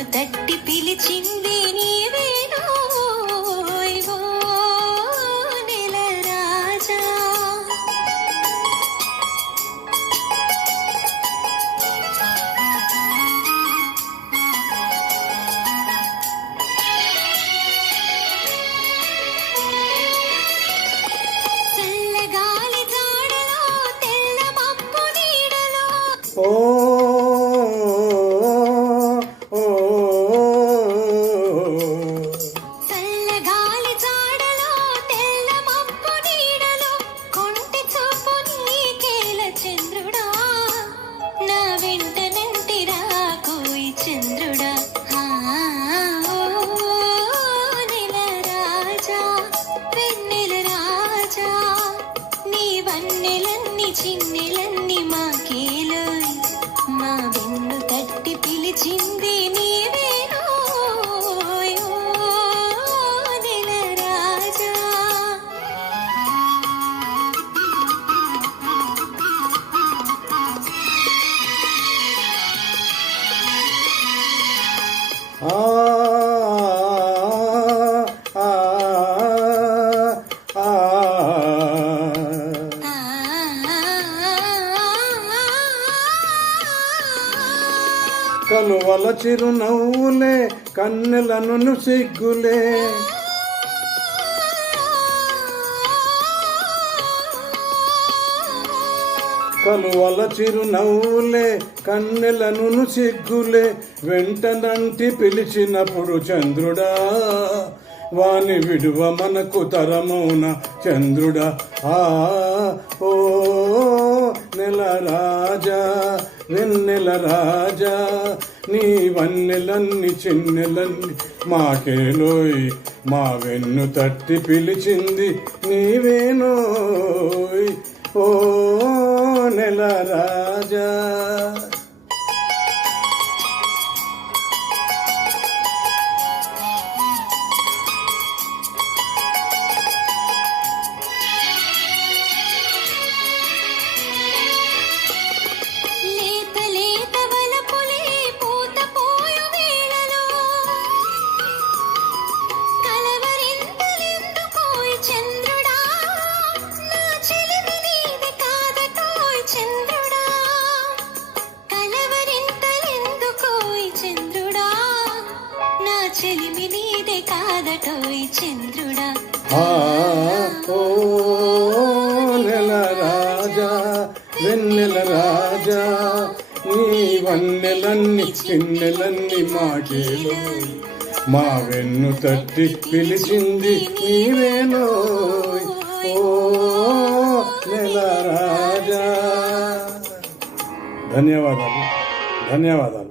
వెన్ను తట్టి పిలిచింది నీవేనో నెల రాజా. చల్లగాలి జాడలో తెల్ల మబ్బు నీడలో చల్లగాలి జాడలో తెల్ల మబ్బు నీడలో కొంటె చూపు నీకేల చంద్రుడా, నా వెంట నంటిరా కోయి చంద్రుడా. నెల రాజా వెన్నెల రాజా, నీ వన్నెలన్నీ చిన్నెలన్నీ మాకేలోయ్, మా వెన్ను తట్టి పిలిచింది నీవేనో నెల రాజా. ఆ ఆ ఆ కలువల చిరునవ్వులే కన్నెలను సిగ్గులే, కలువల చిరునవ్వులే కన్నెలను సిగ్గులే, వెంటనంటి పిలిచినప్పుడు చంద్రుడా, వాని విడువ మనకు తరమౌన చంద్రుడా. ఓ నెల రాజా వెన్నెల రాజా, నీ వన్నెలన్నీ చిన్నెలన్నీ మాకేలోయ్, మా వెన్ను తట్టి పిలిచింది నీవేనోయ్ ఓ నెల రాజా. లేత లేత వలపులే పూత పోయు వేళలో కలవరింతలెందుకోయ్ చంద్రుడా, నా చెలిమి నీది కాదటోయ్ చంద్రుడా. కలవరింతలెందుకోయ్ చంద్రుడా, నా చెలిమి నీది కాదటోయ్ చంద్రుడా. ఓ నెల రాజా వెన్నెల రాజా, నీ వన్నెలన్నీ చిన్నెలన్నీ మాకేలోయ్, మా వెన్ను తట్టి పిలిచింది నీవేనోయ్ ఓ నెల రాజా. ధన్యవాదాలు ధన్యవాదాలు.